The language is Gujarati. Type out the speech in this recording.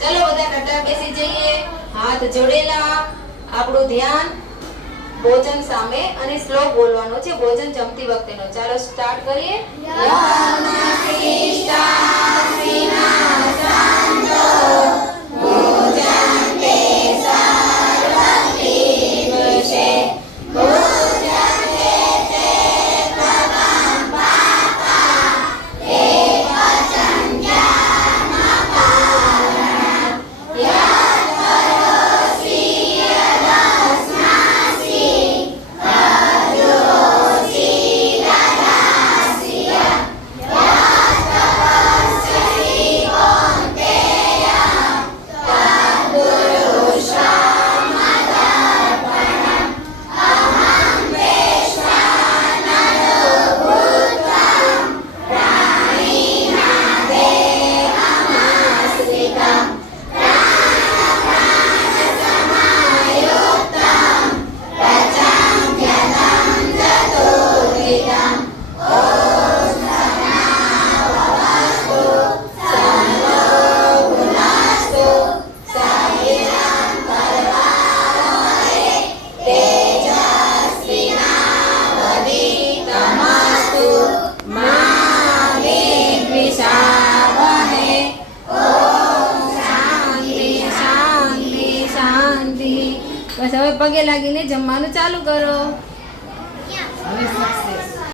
ચલો બધા કટ્ટા બેસી જઈએ, હાથ જોડેલા, આપણું ધ્યાન ભોજન સામે અને શ્લોક બોલવાનો છે ભોજન જમતી વખતેનો. ચાલો સ્ટાર્ટ કરીએ. બસ હવે પગે લાગીને જમવાનું ચાલુ કરો. હવે